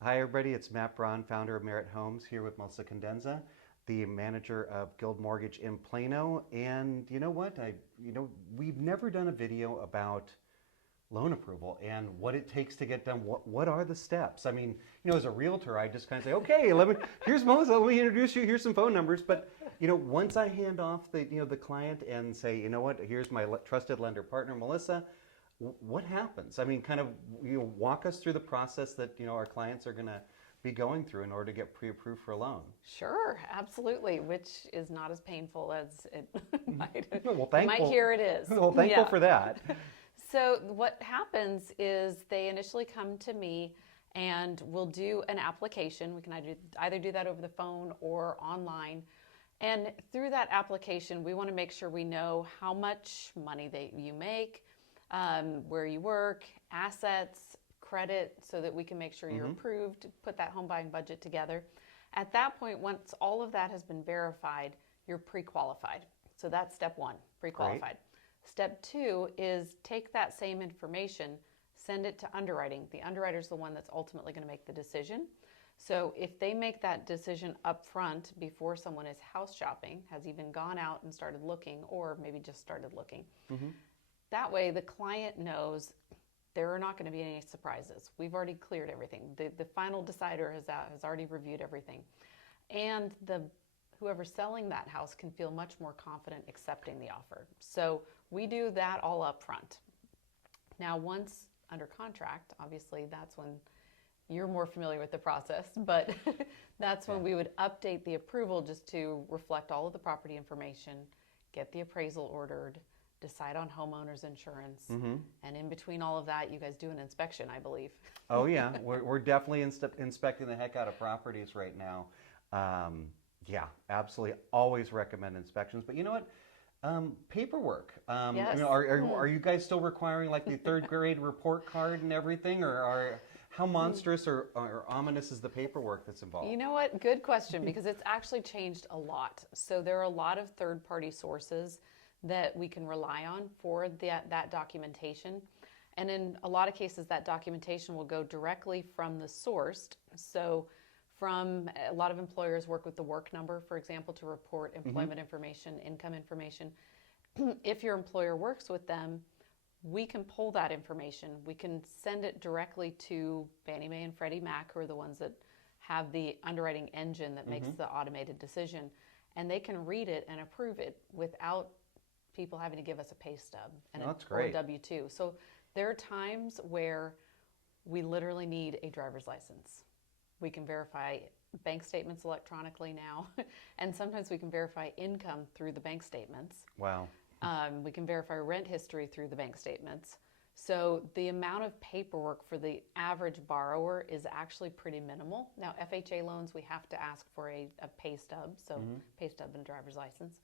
Hi, everybody. It's Matt Braun, founder of Merit Homes, here with Melissa Condensa, the manager of Guild Mortgage in Plano. And you know what? We've never done a video about loan approval and what it takes to get done. What are the steps? I mean, as a realtor, I just kind of say, okay, here's Melissa. Let me introduce you. Here's some phone numbers. But once I hand off the client and say, you know what? Here's my trusted lender partner, Melissa. What happens? I mean, kind of walk us through the process that our clients are going to be going through in order to get pre-approved for a loan. Sure, absolutely, which is not as painful as it might. Well, you might hear it is. Well, thankful for that. So what happens is they initially come to me and we'll do an application. We can either do that over the phone or online. And through that application, we want to make sure we know how much money you make, where you work, assets, credit, so that we can make sure you're approved, put that home buying budget together. At that point, once all of that has been verified, you're pre-qualified. So that's step one, pre-qualified. Great. Step two is take that same information, send it to underwriting. The underwriter's the one that's ultimately going to make the decision. So if they make that decision up front before someone is house shopping, has even gone out and started looking, or maybe just started looking, that way the client knows there are not going to be any surprises. We've already cleared everything. The final decider has already reviewed everything. And whoever's selling that house can feel much more confident accepting the offer. So we do that all up front. Now, once under contract, obviously that's when you're more familiar with the process, but that's when we would update the approval just to reflect all of the property information, get the appraisal ordered, decide on homeowners insurance, and in between all of that, you guys do an inspection, I believe. Oh yeah, we're definitely inspecting the heck out of properties right now. Yeah, absolutely. Always recommend inspections. But you know what? Paperwork. Yes. Are you guys still requiring like the third grade report card and everything, or how monstrous or ominous is the paperwork that's involved? You know what? Good question, because it's actually changed a lot. So there are a lot of third-party sources that we can rely on for that documentation. And in a lot of cases, that documentation will go directly from the sourced. So from a lot of employers work with the work number, for example, to report employment information, income information. If your employer works with them, we can pull that information. We can send it directly to Fannie Mae and Freddie Mac, who are the ones that have the underwriting engine that makes the automated decision. And they can read it and approve it without people having to give us a pay stub and or a W-2. So there are times where we literally need a driver's license. We can verify bank statements electronically now, and sometimes we can verify income through the bank statements. Wow. We can verify rent history through the bank statements. So the amount of paperwork for the average borrower is actually pretty minimal. Now, FHA loans, we have to ask for a pay stub, so pay stub and driver's license.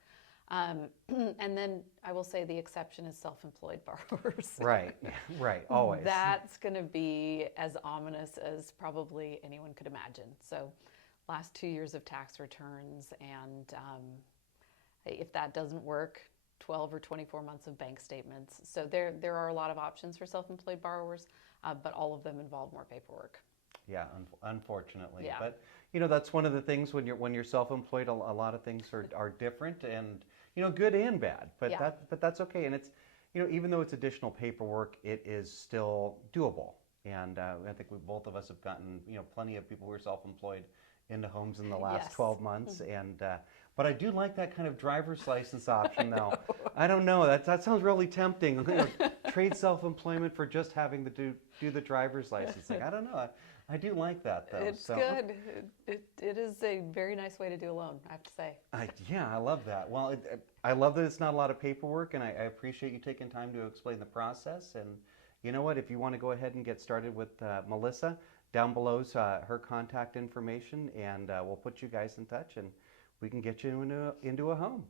And then I will say the exception is self-employed borrowers. Right, right, always. That's going to be as ominous as probably anyone could imagine. So last 2 years of tax returns, and if that doesn't work, 12 or 24 months of bank statements. So there are a lot of options for self-employed borrowers, but all of them involve more paperwork. Yeah, unfortunately. Yeah. But that's one of the things when you're self-employed. A lot of things are different, and good and bad. But that's okay. And it's even though it's additional paperwork, it is still doable. And I think both of us have gotten plenty of people who are self-employed into homes in the last 12 months. And but I do like that kind of driver's license option now. I don't know. That sounds really tempting. Trade self-employment for just having to do the driver's licensing. I don't know. I do like that, though. It's good. It is a very nice way to do a loan, I have to say. Yeah, I love that. Well, I love that it's not a lot of paperwork, and I appreciate you taking time to explain the process. And you know what? If you want to go ahead and get started with Melissa, down below is her contact information, and we'll put you guys in touch, and we can get you into a home.